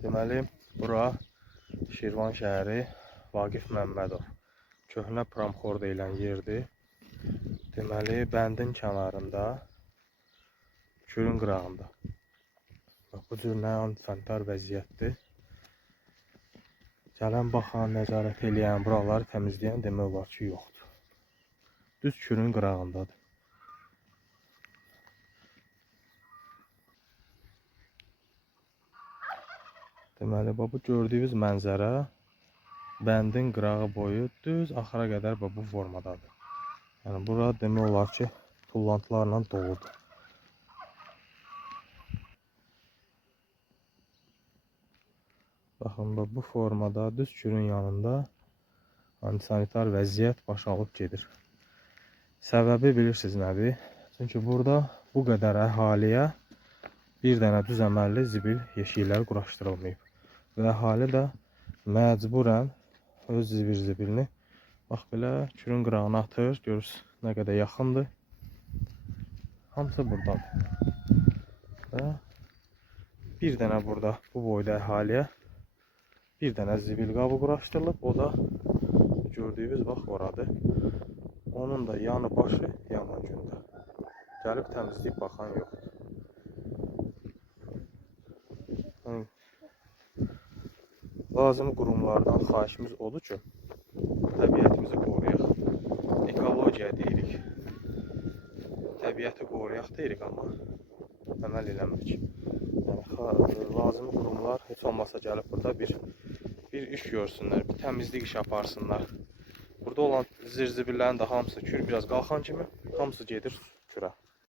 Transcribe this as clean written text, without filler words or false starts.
Deməli, bura Şirvan şəhəri Vaqif Məmmədov köhnə pramxor deyilən yerdir. Deməli, bəndin kənarında, Kürün qırağında. Bax, bu cür nə antisantar vəziyyətdir. Gələn, baxan, nəzarət eləyən, buraları təmizləyən demək olar ki, yoxdur. Düz Kürün qırağındadır. Deməli, bu gördüyünüz mənzərə bəndin qırağı boyu düz axıra qədər bu formadadır. Yəni, bura demək olar ki, tullantılarla doludur. Baxın, bu formada düz Kürün yanında antisanitar vəziyyət baş alıb gedir. Səbəbi bilirsiniz nədir? Çünki burada bu qədər əhaliyə bir dənə düz əməlli zibil yeşikləri quraşdırılmayıb. Və əhali də məcburən öz zibilini bax belə Kürün qırağına atır. Görürsünüz nə qədər yaxındır. Hamısı buradadır. Və bir dənə burada bu boyda əhaliyə bir dənə zibil qabı quraşdırılıb. O da gördüyünüz bax oradır. Onun da yanı başı yaman gündə. Gəlib təmizləyib baxan yoxdur. Lazım qurumlardan xahişimiz odur ki, təbiətimizi qoruyaq. Ekologiya deyirik. Təbiəti qoruyaq deyirik, amma əməl eləmirik. Yəni, lazım qurumlar heç olmasa gəlib burada bir iş görsünlər, bir təmizlik iş aparsınlar. Burada olan zirzibillərin də hamısı Kür biraz qalxan kimi hamısı gedir Kürə.